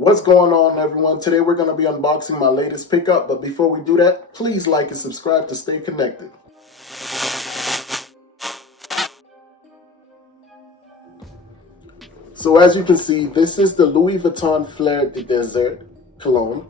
What's going on, everyone? Today we're going to be unboxing my latest pickup, but before we do that, please like and subscribe to stay connected. So as you can see, this is the Louis Vuitton Fleur Du Désert cologne.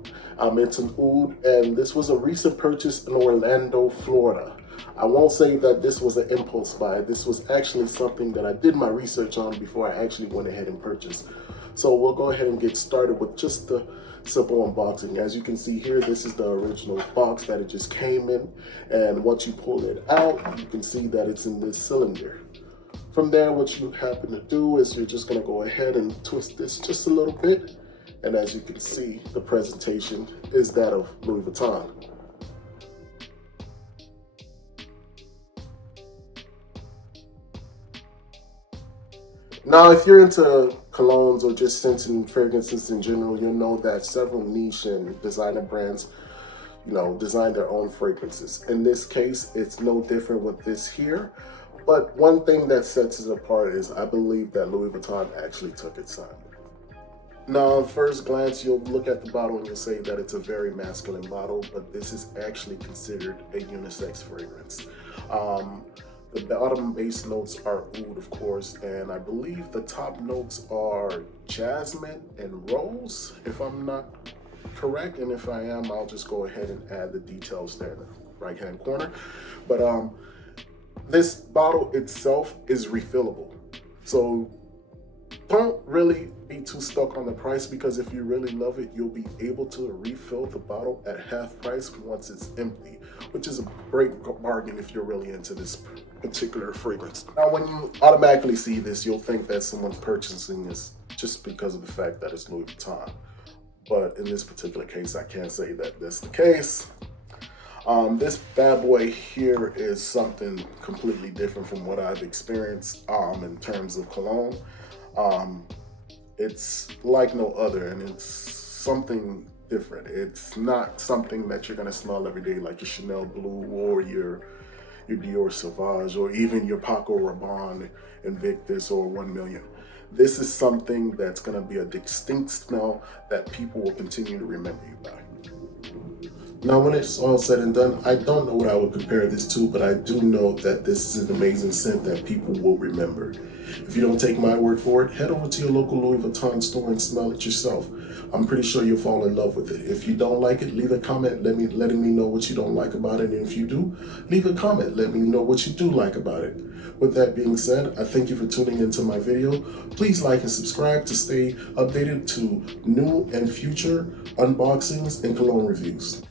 It's an oud, and this was a recent purchase in Orlando, Florida. I won't say that this was an impulse buy. This was actually something that I did my research on before I actually went ahead and purchased. So we'll go ahead and get started with just the simple unboxing. As you can see here, this is the original box that it just came in. And once you pull it out, you can see that it's in this cylinder. From there, what you happen to do is you're just gonna go ahead and twist this just a little bit. And as you can see, the presentation is that of Louis Vuitton. Now, if you're into colognes or just scenting fragrances in general, you'll know that several niche and designer brands, design their own fragrances. In this case, it's no different with this here. But one thing that sets it apart is I believe that Louis Vuitton actually took its time. Now, at first glance, you'll look at the bottle and you'll say that it's a very masculine bottle, but this is actually considered a unisex fragrance. The bottom base notes are oud, of course, and I believe the top notes are jasmine and rose, if I'm not correct. And if I am, I'll just go ahead and add the details there in the right-hand corner. But this bottle itself is refillable. So don't really be too stuck on the price, because if you really love it, you'll be able to refill the bottle at half price once it's empty, which is a great bargain if you're really into this particular fragrance. Now, when you automatically see this, you'll think that someone's purchasing this just because of the fact that it's Louis Vuitton. But in this particular case, I can't say that that's the case. This bad boy here is something completely different from what I've experienced in terms of cologne. It's like no other, and it's something different. It's not something that you're gonna smell every day like your Chanel Blue or your Dior Sauvage or even your Paco Rabanne Invictus or 1 Million. This is something that's gonna be a distinct smell that people will continue to remember you by. Now, when it's all said and done, I don't know what I would compare this to, but I do know that this is an amazing scent that people will remember. If you don't take my word for it, head over to your local Louis Vuitton store and smell it yourself. I'm pretty sure you'll fall in love with it. If you don't like it, leave a comment letting me know what you don't like about it. And if you do, leave a comment letting me know what you do like about it. With that being said, I thank you for tuning into my video. Please like and subscribe to stay updated to new and future unboxings and cologne reviews.